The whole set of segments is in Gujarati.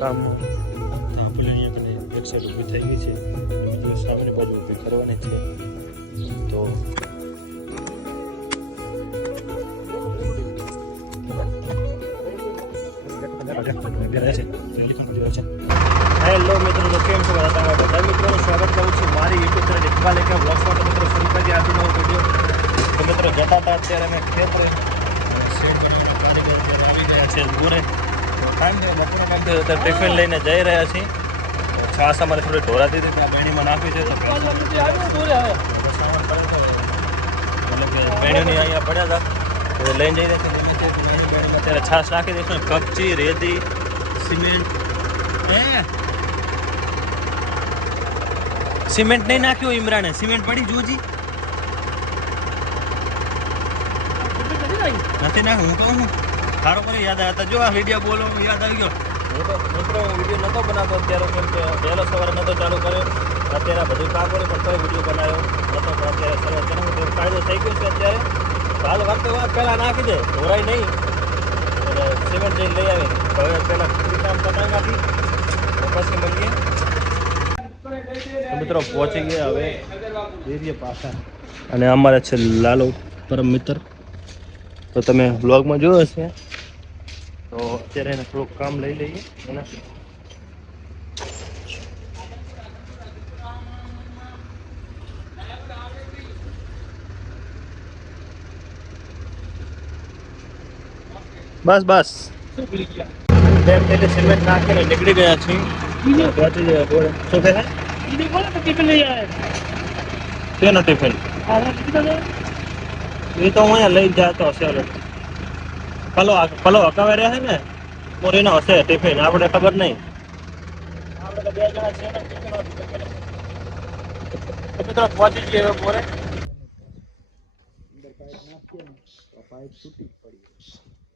કામમાં. આપણે અહીંયા કને એક સાઈડ ઊભી થઈ ગઈ છે, મિત્રો સામેની બાજુ ઊભી કરવાની છે. તો હેલો મિત્રો, તો કેમ છો બધા મિત્રોનું સ્વાગત કરું છું મારી યુટ્યુબ ચેનલ ઇકબાલ એકે વ્લોગ્સમાં. તો મિત્રો શરૂ કરીએ આજનો વિડીયો. તો મિત્રો જતા હતા અત્યારે અમે ખેતરે શેડ બનાવીને કારીગર અત્યારે આવી ગયા છે દૂરે. ટાઈમ છે બપોરનો ટાઈમ થયો, અત્યારે ટિફિન લઈને જઈ રહ્યા છીએ. છાસ અમારે થોડી ઢોરાતી હતી, ત્યાં બેણીમાં નાખી છે. તો સામાન પડ્યો એટલે કે બેણીની અહીંયા પડ્યા હતા, તો લઈને જઈ રહ્યા છીએ. બેણીમાં અત્યારે છાસ નાખી દઈશું. કપચી, રેતી, સિમેન્ટ. સિમેન્ટ નહીં નાખ્યું ઇમરાને, સિમેન્ટ પડી જુજી નથી નાખ્યું. હું કહું સારો કરી યાદ આવ્યા હતા. જો આ વિડીયો બોલો યાદ આવી ગયો. હું તો મિત્રો વિડીયો નહોતો બનાવતો અત્યારે, કેમ કે વહેલો સવારે નહોતો ચાલુ કર્યો. અત્યારે બધું કામ કર્યું પણ કોઈ વિડીયો બનાવ્યો નહોતો. પણ અત્યારે સવારે જણાવું ફાયદો થઈ ગયો છે અત્યારે. હાલ વાત તો વાત પહેલાં નાખી દે, ઢોરાય નહીં અને સિમેન્ટ જઈને લઈ આવી. હવે પહેલાં કામ પતાવી નાખી પછી મળીએ. મિત્રો પહોંચી ગયા હવે જઈએ પાછા. અને અમારા છે લાલો પરમ મિત્ર, તો તમે બ્લોગમાં જોયો હશે. તો અત્યારે એને થોડુંક કામ લઈ લઈએ. એને બસ બસ સિમેન્ટ નાખીને નીકળી ગયા છીએ. પહોંચી ગયા બોલે શું થાય ટિફિન લઈ આવે. શેનો ટિફિન? એ તો હું અહીંયા લઈ જતો હશે. પલો હકાવે રહ્યા છે ને મોરીનો હશે ટિફિન, આપણે ખબર નહીં. આપણે તો બે જણા છે ને મિત્રો પહોંચી જઈએ હવે મોરે. પાઇપ તૂટી પડી,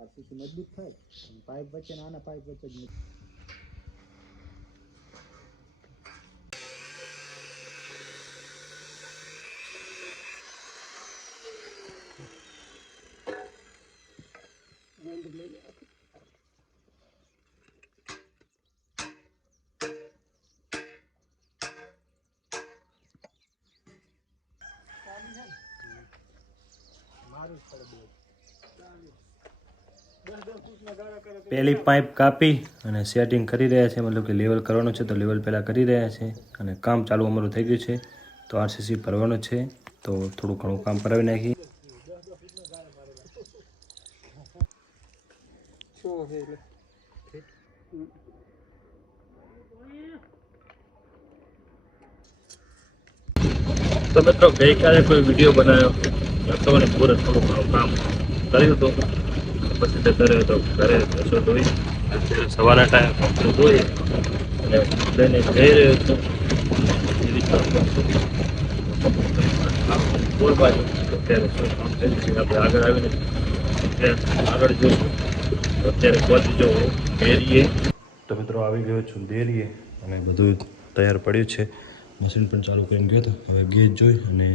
આરસીસી મજબૂત થાય, પાઇપ વચ્ચે નાના પાઇપ વચ્ચે જ પહેલી પાઇપ કાપી અને સેટિંગ કરી રહ્યા છે, મતલબ કે લેવલ કરવાનું છે. તો લેવલ પહેલાં કરી રહ્યા છે અને કામ ચાલુ અમારું થઈ ગયું છે. તો આરસીસી ભરવાનું છે, તો થોડું ઘણું કામ કરાવી નાખી. તો મિત્રો ગઈકાલે કોઈ વિડીયો બનાવ્યો તો મને પૂરે થોડું ઘણું કામ કર્યું હતું. પછી તે કરે તો ઘરે રસો ધોઈ સવારના ટાઈમ ધોઈ અને લઈને જઈ રહ્યો છું. એ રીતના બોલ બાજુ અત્યારે શું કામ થઈ છે આપણે આગળ આવીને આગળ જોઈશું. અત્યારે પહોંચી જાઉં ડેરીએ. તો મિત્રો આવી ગયો છું ડેરીએ અને બધું તૈયાર પડ્યું છે. મશીન પણ ચાલુ કરીને ગયો હતો. હવે ગેસ જોઈ અને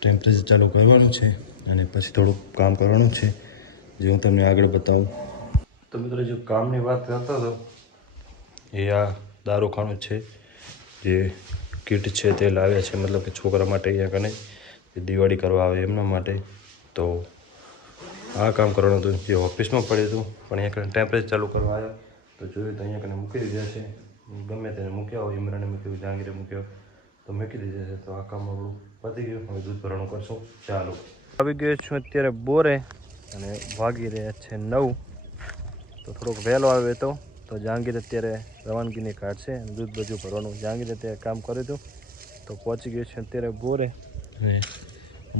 ટેમ્પરેચર ચાલુ કરવાનું છે અને પછી થોડુંક કામ કરવાનું છે, જે હું તમને આગળ બતાવું. તો મિત્રો જે કામની વાત કરતો હતો એ આ દારૂખાનું છે, જે કીટ છે તે લાવ્યા છે, મતલબ કે છોકરા માટે અહીંયા કને જે દિવાળી કરવા આવે એમના માટે. તો આ કામ કરવાનું હતું, જે ઓફિસમાં પડ્યું હતું, પણ અહીંયા કને ટેમ્પરેચર ચાલુ કરવા આવ્યા તો જોયું તો અહીંયા કને મૂકી દીધા છે. ગમે તેને મૂક્યા હોય, ઇમરાને મૂક્યું, જહાંગીરે મૂક્યો તો મૂકી દીધા છે. તો આ કામ આપણું પતી ગયું. હવે દૂધ ભરવાનું કરશું. ચાલો આવી ગયો છું અત્યારે બોરે અને વાગી રહ્યા છે 9. તો થોડોક વહેલો આવે તો જહાંગીર અત્યારે રવાનગીની કાઢશે અને દૂધ બધું ભરવાનું. જહાંગીરે અત્યારે કામ કર્યું હતું તો પહોંચી ગયો છે અત્યારે બોરે. અને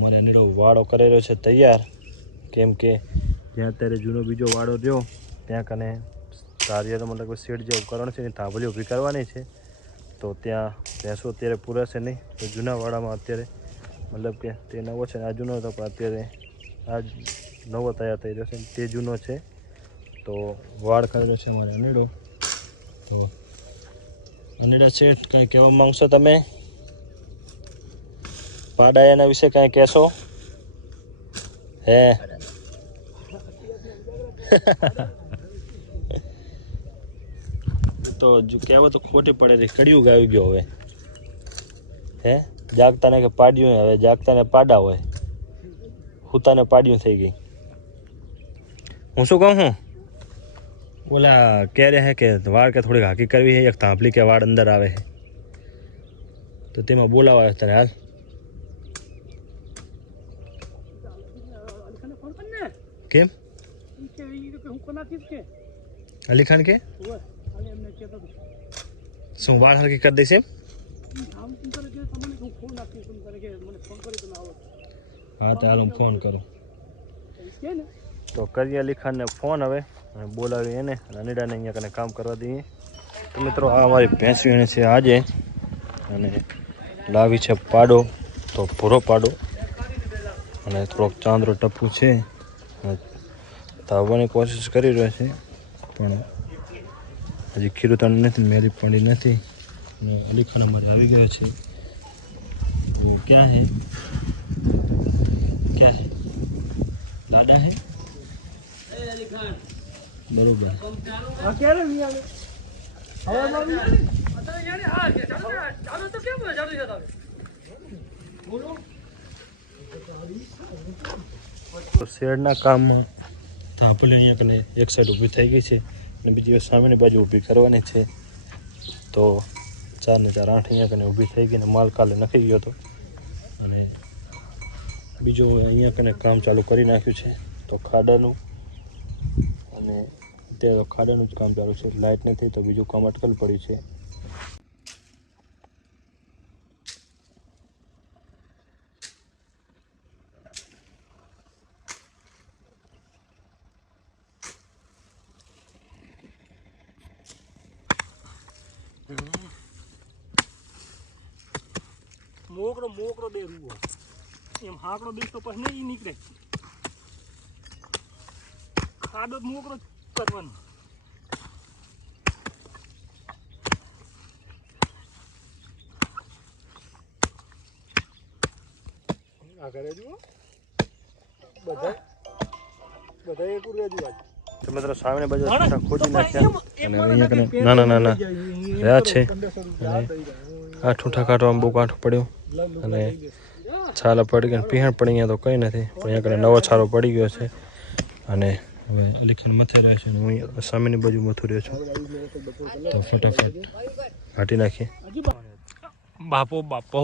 મને નીડો વાડો કરેલો છે તૈયાર, કેમ કે જ્યાં અત્યારે જૂનો બીજો વાડો રહ્યો ત્યાં કને તારિયાનો મતલબ શેડ જેવું કરવાનું છે, એની થાંભલી ઊભી કરવાની છે. તો ત્યાં ભેંસો અત્યારે પૂરાશે નહીં. તો જૂના વાડામાં અત્યારે મતલબ કે તે નવો છે, આ જૂનો હતો, પણ અત્યારે આ નવો તૈયાર થઈ રહ્યો છે, તે જૂનો છે. તો વાડ કરેલો છે અમારે અનેડો. તો અનેડા છે, કંઈ કહેવા માંગશો તમે? પાડા એના વિશે કંઈ કહેશો? હે તો જો કહેવત તો ખોટી પડે રહી, કડિયું ગાવી ગયો હવે. હે જાગતા ને કે પાડ્યું, હવે જાગતા ને પાડા હોય, હુતાને પાડ્યું થઈ ગઈ. હું શું કહું છું, ઓલા કહે રહ્યા હે કે વાળ કે થોડીક હાકી કરવી છે, એક થાંભલી કે વાળ અંદર આવે છે, તો તેમાં બોલાવા આવ્યો તને. હાલ કેમ અલી ખાન કે શું વાળ હરકી કરી દઈશ એમ? હા તો હાલ હું ફોન કરું. તો કરીએ અલી ખાનને ફોન હવે અને બોલાવી એને અને અનિડાને અહીંયા કને કામ કરવા દઈએ. તો મિત્રો આ અમારી ભેંસું છે આજે, અને લાવી છે પાડો, તો ભૂરો પાડો અને થોડોક ચાંદરો ટપ્પુ છે. ધાવવાની કોશિશ કરી રહ્યો છે પણ હજી ખીરું તણ નથી, મેલી પડી નથી. અને અલી ખાન અમારે આવી ગયો છે. ક્યાં હે ક્યાં છે દાદા હે બરોબર. તો શેડના કામમાં થાંભલી અહીંયા કને એક સાઈડ ઊભી થઈ ગઈ છે અને બીજી સામેની બાજુ ઊભી કરવાની છે. તો 4 ને 4 8 અહીંયા કને ઊભી થઈ ગઈ ને માલ કાલે નખી ગયો હતો, અને બીજું અહીંયા કને કામ ચાલુ કરી નાખ્યું છે. તો ખાડાનું, અને અત્યારે ખાડાનું જ કામ ચાલુ છે, લાઇટ નથી તો બીજું કામ અટકલ પડ્યું છે. મોકરો દે રૂવો એમ હાકડો દઈશ તો પછી નહીં નીકળે. ખાડો મોકરો કરવાનો. આગળ જુઓ બધા એક રેજુ આજ. તો મિત્રો સામે બાજુ ખોટી નાખ્યા અને અહીંયા કને નાના રહ્યા છે. આ ઠૂઠા કાઢવામાં બહુ કાઠું પડ્યું અને છાલા પડી ગયા, પીહણ પડી ગયા તો કંઈ નથી, પણ અહીંયા કને નવો છાલો પડી ગયો છે. અને હવે અલીખાન મથે રહે છે, હું સામેની બાજુ મથું રહ્યો છું. તો ફટાફટ કાઢી નાખીએ. બાપો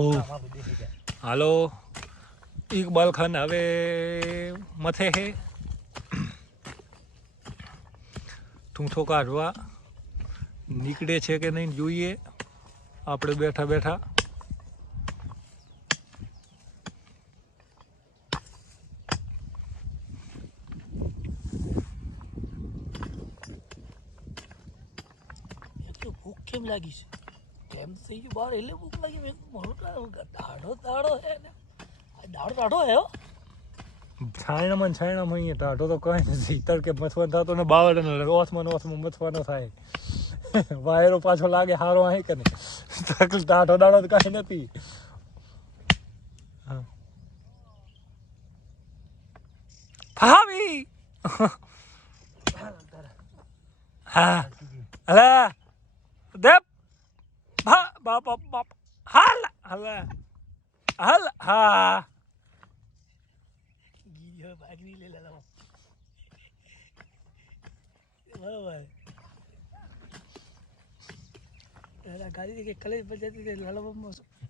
હાલો, ઇકબાલ ખાન હવે મથે હે ઠૂંઠો કાઢવા નીકળે છે કે નહીં જોઈએ આપણે બેઠા બેઠા. ભૂખ કેમ લાગી છે? કેમ થઈ ગયું બહાર એટલે ભૂખ લાગી? મેં દાડો હે ને, દાડો હે છાયણામાં અહીંયા ટાઢો તો કઈ નથી. તડકે મથવાનો થતો ને બાવળનો ઓથમાં મથવાનો થાય. વાયરો પાછો લાગે હારો અહીં કે નહીં, ટાઢો દાડો તો કઈ નથી. ભાભી હા અલા દેપ બાપ હાલ હાલ હાલ હા બાજરી લે લો બરોબર. ગાડી કે કલેજ પર જતી હતી લાલો બમ્મો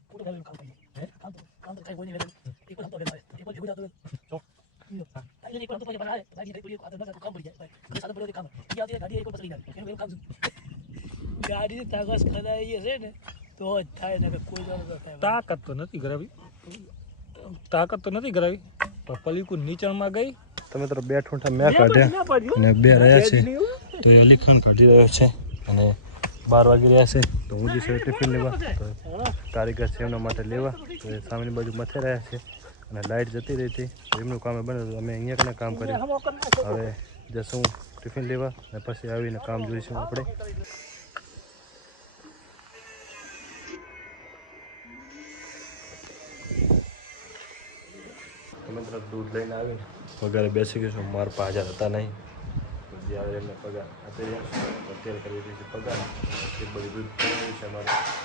પૂરો ગાડી કામ કરી હે કામ તો કઈ કોઈ નહીં એક કામ તો કરે એક કોઈ જુદા તો ચો આજે એક કામ તો પછી બનાવે બાકી કોઈ આદર ના કામ પડી જાય ભાઈ સાદો પડ્યો કામ ઈ આવતી ગાડી એક પકડી જાય એનું કામ ગાડી તાકાત કરાઈ છે ને તો જ થાય ને કોઈ થાય. તાકાત તો નથી કરાવી, તાકાત તો નથી કરાવી પણ પલીકુ નીચણમાં ગઈ. તમે તો બે ઠૂંઠા મેં કાઢ્યા અને બે રહ્યા છે. તો એ અલી ખાન કાઢી રહ્યો છે અને 12 વાગી રહ્યા છે. તો હું જે છે ટિફિન લેવા તો કારીગર છે એમના માટે લેવા. તો એ સામેની બાજુ મથે રહ્યા છે અને લાઇટ જતી રહી હતી, એમનું કામ બને તો અમે અહીંયા કને કામ કર્યું. હવે જશું ટિફિન લેવા અને પછી આવીને કામ જોઈશું આપણે. મિત્ર દૂધ લઈને આવીને વગેરે બેસી ગયું છું. મારા પાસે હાજર હતા નહીં, જે આવે એમને પગાર અત્યારે કરી રહી છે પગાર એ બધું છે અમારે